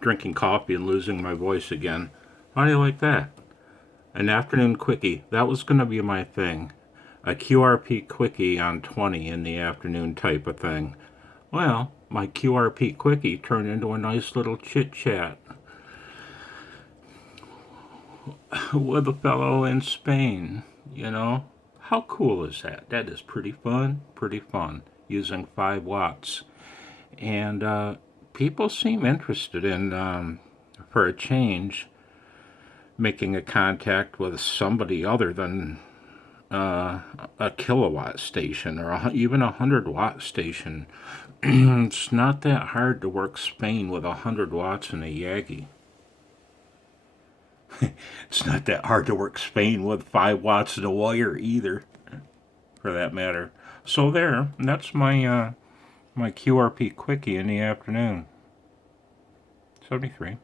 Drinking coffee and losing my voice again. How do you like that? An afternoon quickie. That was going to be my thing. A QRP quickie on 20 in the afternoon type of thing. Well, my QRP quickie turned into a nice little chit-chat with a fellow in Spain, you know? How cool is that? That is pretty fun, using 5 watts. And people seem interested in, for a change, making a contact with somebody other than a kilowatt station or even a 100-watt station. It's not that hard to work Spain with 100 watts in a Yagi. It's not that hard to work Spain with 5 watts in a wire either, for that matter. So there, that's my QRP quickie in the afternoon. 73.